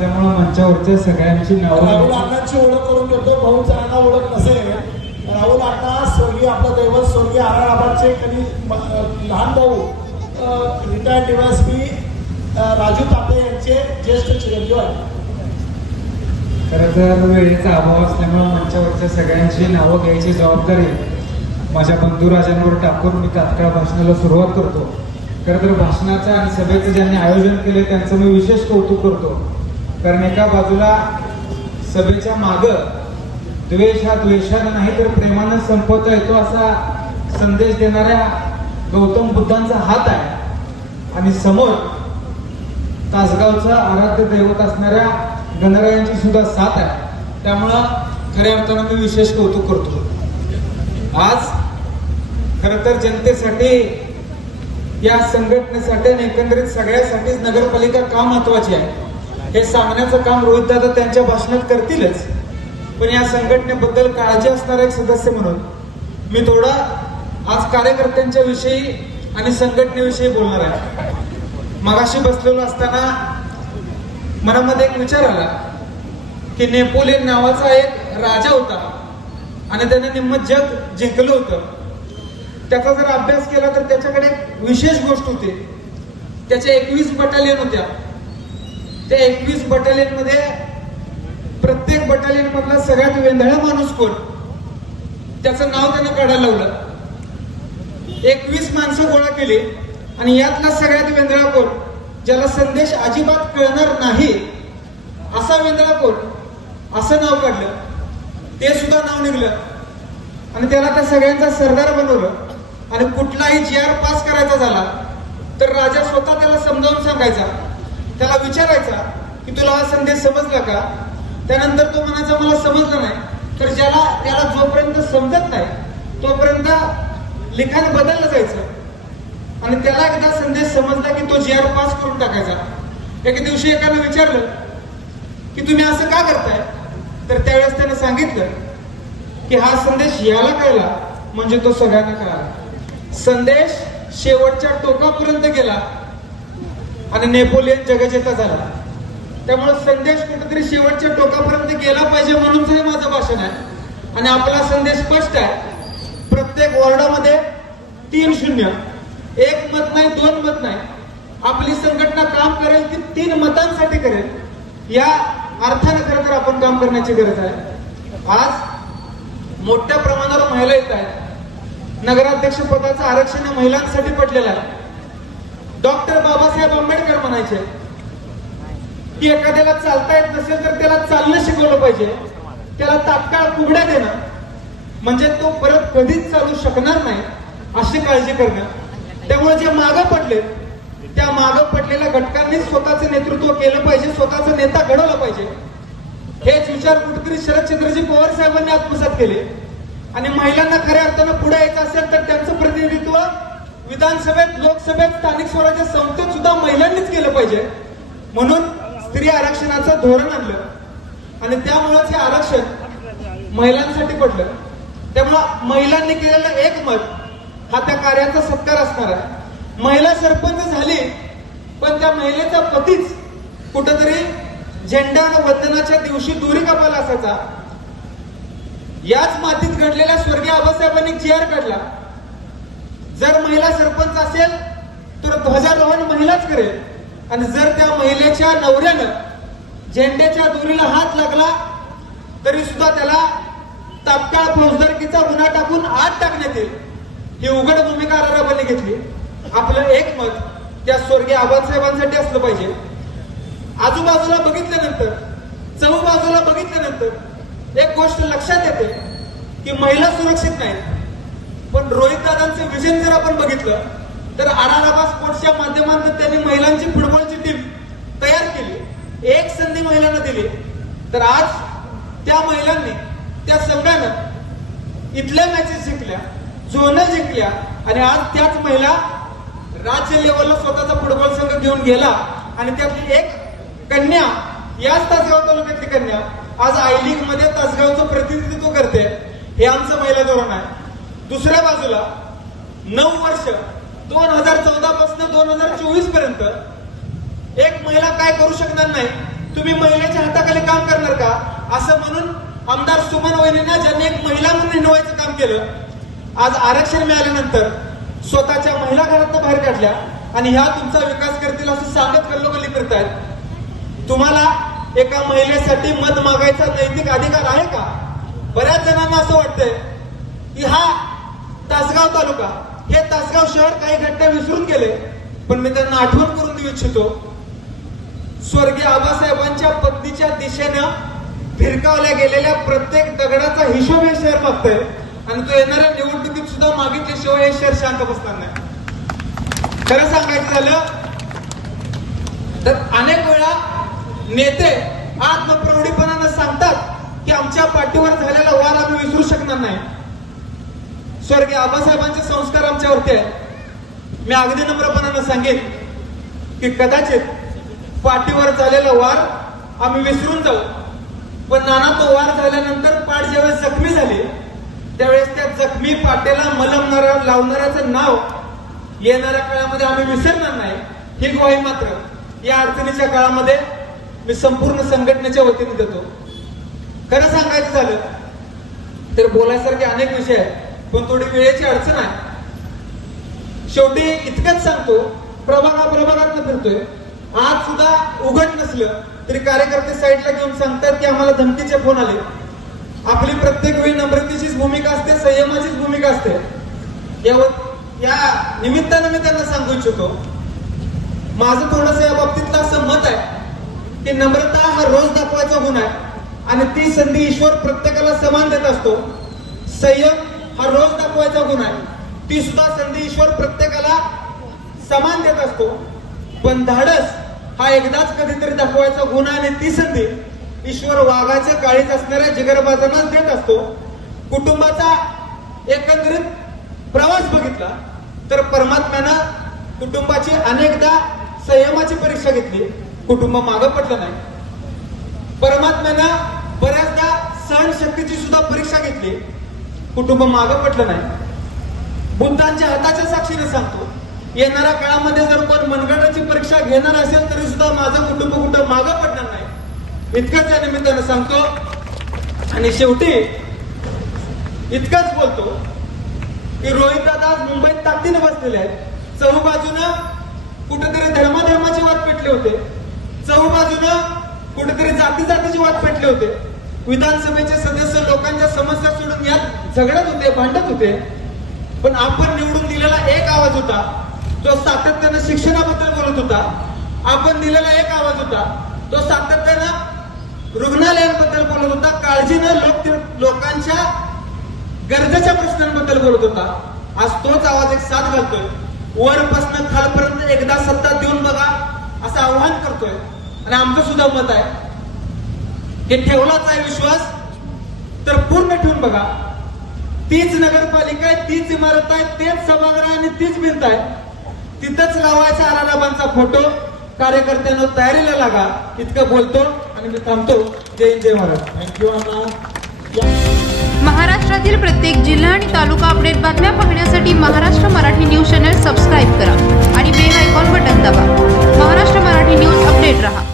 असल्यामुळे मंचावरच्या सगळ्यांची राहुल नावं अण्णांची ओळख करून देतो भाऊचा अण्णा ओळख नसेल. राहुल अण्णा स्वर्गीय आपलं दैवत स्वर्गीय आर आबाचे कधी म- लहान भाऊ रिटायर्ड डीवायसपी राजू तापे यांचे ज्येष्ठ चिरंजीव आहेत. खरं तर वेळेचा अभाव असल्यामुळे मंचावरच्या सगळ्यांची नावं घ्यायची जबाबदारी माझ्या बंधुराजांवर टाकून मी तात्काळ भाषणाला सुरुवात करतो. खरं तर भाषणाचं आणि सभेचं ज्यांनी आयोजन केले त्यांचं मी विशेष कौतुक करतो. कारण एका बाजूला सभेच्या मागं द्वेष हा द्वेषानं नाही तर प्रेमानं संपवता येतो असा संदेश देणाऱ्या गौतम बुद्धांचा हात आहे. आणि समोर तासगावचा आराध्य दैवत असणाऱ्या गणरायांची सुद्धा साथ आहे. त्यामुळं खऱ्या अर्थानं मी विशेष कौतुक करतो. आज खर तर जनतेसाठी या संघटनेसाठी आणि एकंदरीत सगळ्यासाठीच नगरपालिका का महत्वाची आहे? हे सांगण्याचं काम रोहित दादा त्यांच्या भाषणात करतीलच. पण या संघटनेबद्दल काळजी असणारा एक सदस्य म्हणून मी थोडा आज कार्यकर्त्यांच्या विषयी आणि संघटनेविषयी बोलणार आहे. मगाशी बसलेलो असताना मनामध्ये एक विचार आला की नेपोलियन नावाचा एक राजा होता आणि त्याने निम्म जग जिंकलं होतं. त्याचा जर अभ्यास केला तर त्याच्याकडे एक विशेष गोष्ट होती. त्याच्या एकवीस बटालियन होत्या. त्या एकवीस बटालियनमध्ये प्रत्येक बटालियन मधला सगळ्यात वेंधळा माणूस कोण? त्याचं नाव त्यानं काढायला लावलं. एकवीस माणसं गोळा केली आणि यातला सगळ्यात वेंधळा कोण? ज्याला संदेश अजिबात कळणार नाही असा वेंधळा कोण? असं नाव काढलं. ते सुद्धा नाव निघलं. आणि त्याला त्या सगळ्यांचा सरदार बनवलं. आणि कुठलाही जी आर पास करायचा झाला तर राजा स्वतः त्याला समजावून सांगायचा त्याला विचारायचा की तुला हा संदेश समजला का? त्यानंतर तो म्हणायचा मला समजलं नाही. तर ज्याला त्याला जोपर्यंत समजत नाही तोपर्यंत लिखाण बदललं जायचं. आणि त्याला एकदा संदेश समजला की तो जी आर पास करून टाकायचा. एके दिवशी एकानं विचारलं की तुम्ही असं का करताय? तर त्यावेळेस त्यानं सांगितलं की हा संदेश याला कळला म्हणजे तो सगळ्यांना कळाला. संदेश शेवटच्या टोकापर्यंत गेला आणि नेपोलियन जगजेता झाला त्यामुळे संदेश कुठेतरी शेवटच्या टोकापर्यंत गेला पाहिजे म्हणूनच हे माझं भाषण आहे. आणि आपला संदेश स्पष्ट आहे. प्रत्येक वॉर्डामध्ये तीन शून्य एक मत नाही दोन मत नाही. आपली संघटना काम करेल ती तीन मतांसाठी करेल. या अर्थानं खरं तर आपण काम करण्याची गरज आहे. आज मोठ्या प्रमाणावर महिला येत आहेत. नगराध्यक्ष पदाचं आरक्षण महिलांसाठी पडलेलं आहे. डॉक्टर बाबासाहेब आंबेडकर म्हणायचे की एखाद्याला चालता येत नसेल तर त्याला चालणं शिकवलं पाहिजे. त्याला तात्काळ कुबड्या देणं. म्हणजे तो परत कधीच चालू शकणार नाही अशी काळजी करणं. त्यामुळे जे मागं पडले त्या मागं पडलेल्या घटकांनी स्वतःचं नेतृत्व केलं पाहिजे स्वतःचा नेता घडवला पाहिजे. हेच विचार कुठेतरी शरदचंद्रजी पवार साहेबांनी आत्मसात केले. आणि महिलांना खऱ्या अर्थानं पुढे यायचं असेल तर त्यांचं प्रतिनिधित्व विधानसभेत लोकसभेत स्थानिक स्वराज्य संस्थेत सुद्धा महिलांनीच केलं पाहिजे. म्हणून स्त्री आरक्षणाचं धोरण आणलं. आणि त्यामुळेच हे आरक्षण महिलांसाठी पडलं. त्यामुळं महिलांनी केलेलं एक मत हा त्या कार्याचा सत्कार असणार आहे. महिला सरपंच झाली पण त्या महिलेचा पतीच कुठंतरी झेंडा वंदनाच्या दिवशी दुरी कापायला असायचा. याच मातीत घडलेल्या स्वर्गीय आबासाहेबांनी चेअर काढला. जर महिला सरपंच असेल तर ध्वजारोहण महिलाच करेल. आणि जर त्या महिलेच्या नवऱ्यानं झेंड्याच्या दोरीला हात लागला तरी सुद्धा त्याला तात्काळ फौजदारकीचा गुन्हा टाकून आत टाकण्यात येईल. ही उघड भूमिका आराराबांनी घेतली. आपलं एक मत त्या स्वर्गीय आबासाहेबांसाठी असलं पाहिजे. आजूबाजूला बघितल्यानंतर चहूबाजूला बघितल्यानंतर एक गोष्ट लक्षात येते की महिला सुरक्षित नाहीत. पण रोहित दादांचं विजन जर आपण बघितलं तर आराराबा स्पोर्ट्सच्या माध्यमातून त्यांनी महिलांची फुटबॉलची टीम तयार केली. एक संधी महिलांना दिली. तर आज त्या महिलांनी त्या संघानं इथल्या मॅचेस जिंकल्या झोनल जिंकल्या आणि आज त्याच महिला राज्य लेवलला स्वतःचा फुटबॉल संघ घेऊन गेला. आणि त्यातली एक कन्या याच तासगाव तालुक्यातली कन्या आज आय लीगमध्ये तासगावचं प्रतिनिधित्व करते. हे आमचं महिला धोरण आहे. दुसऱ्या बाजूला नऊ वर्ष दोन हजार चौदा पासून दोन हजार चोवीसपर्यंत एक महिला काय करू शकणार नाही? तुम्ही महिलेच्या हाताखाली काम करणार का? असं म्हणून आमदार सुमन वहिनींना ज्यांनी एक महिला म्हणून हिंडवायचं काम केलं आज आरक्षण मिळाल्यानंतर स्वतःच्या महिला घरात बाहेर काढल्या आणि ह्या तुमचा विकास करतील असं सांगत गल्लोगल्ली करतायत. तुम्हाला एका महिलेसाठी मत मागायचा नैतिक अधिकार आहे का? बऱ्याच जणांना असं वाटतंय की हा तासगाव तालुका. हे तासगाव शहर काही घटना विसरून गेले पण मी त्यांना आठवण करून देऊ इच्छितो. स्वर्गीय आबासाहेबांच्या पत्नीच्या दिशेनं फिरकावल्या गेलेल्या प्रत्येक दगडाचा हिशोब हे शहर मागतंय. आणि तो येणाऱ्या निवडणुकीत सुद्धा मागितल्याशिवाय हे शहर शांत बसणार नाही. खरं सांगायचं झालं तर अनेक वेळा नेते आत्मप्रौढीपणानं सांगतात की आमच्या पाठीवर झालेला वार आम्ही विसरू शकणार नाही. स्वर्गीय आबासाहेबांचे संस्कार आमच्यावरती आहेत. मी अगदी नम्रपणानं सांगेन की कदाचित पाठीवर झालेला वार आम्ही विसरून जाऊ. पण नाना तो वार झाल्यानंतर पाठ ज्यावेळेस जखमी झाली त्यावेळेस त्या जखमी पाटेला मलमणारा लावणाऱ्याचं नाव येणाऱ्या काळामध्ये आम्ही विसरणार नाही. ही ग्वाही मात्र या अडचणीच्या काळामध्ये मी संपूर्ण संघटनेच्या वतीने देतो. खरं सांगायचं झालं तर बोलायसारखे अनेक विषय आहेत. पण थोडी वेळेची अडचण आहे. शेवटी इतकंच सांगतो प्रभागा प्रभागात फिरतोय. आज सुद्धा उघड नसलं तरी कार्यकर्ते साईडला घेऊन सांगतात की आम्हाला धमकीचे फोन आले. आपली प्रत्येक वेळी नम्रतेचीच भूमिका असते संयमाचीच भूमिका असते. यावर या निमित्तानं मी त्यांना सांगू इच्छितो. माझं थोडस या बाबतीतलं असं मत आहे की नम्रता हा रोज दाखवायचा गुण आहे आणि ती संधी ईश्वर प्रत्येकाला समान देत असतो. संयम हा रोज दाखवायचा गुण आहे. ती सुद्धा संधी ईश्वर प्रत्येकाला समान देत असतो. पण धाडस हा एकदाच कधीतरी दाखवायचा गुण आहे आणि ती संधी ईश्वर वाघाच्या काळीच असणाऱ्या जिगरबाजांनाच देत असतो. कुटुंबाचा एकंदरीत प्रवास बघितला तर परमात्म्यानं कुटुंबाची अनेकदा संयमाची परीक्षा घेतली. कुटुंब मागं पडलं नाही. परमात्म्यानं बऱ्याचदा सहनशक्तीची सुद्धा परीक्षा घेतली. कुटुंब मागं पडलं नाही. बुद्धांच्या हाताच्या साक्षीने सांगतो येणाऱ्या काळामध्ये जर कोण मनगटाची परीक्षा घेणार असेल तरी सुद्धा माझं कुटुंब कुठं मागं पडणार नाही. इतकंच या निमित्तानं सांगतो. आणि शेवटी इतकंच बोलतो की रोहित दादा आज मुंबईत ताकदीने बसलेले आहेत. चहूबाजूनं कुठेतरी धर्माधर्माचे वाद पेटले होते. चहूबाजूनं कुठेतरी जाती जातीचे वाद पेटले होते. विधानसभेचे सदस्य लोकांच्या समस्या सोडून यात झगडत होते भांडत होते. पण आपण निवडून दिलेला एक आवाज होता जो सातत्यानं शिक्षणाबद्दल बोलत होता. आपण दिलेला एक आवाज होता तो सातत्यानं रुग्णालयांबद्दल बोलत होता काळजीनं लोक लोकांच्या गरजेच्या प्रश्नांबद्दल बोलत होता. आज तोच आवाज एक साथ घालतोय. वरपासून खालपर्यंत एकदा सत्ता देऊन बघा असं आव्हान करतोय. आणि आमचं सुद्धा मत आहे. की ठेवलाच आहे विश्वास? तर पूर्ण ठेवून बघा. तीच नगरपालिका आहे तीच इमारत आहे तेच सभागृह आहे आणि तीच भिंत आहे. तिथंच लावायचा आराराबांचा फोटो. कार्यकर्त्यांना तयारीला लागा. इतकं बोलतो आणि मी थांबतो. जय हिंद, जय महाराज थँक्यू महाराष्ट्रातील प्रत्येक जिल्हा आणि तालुका अपडेट बातम्या पाहण्यासाठी Maharashtra Marathi news channel subscribe करा आणि बेल आयकॉन बटन दाबा. महाराष्ट्र मराठी न्यूज अपडेट रहा.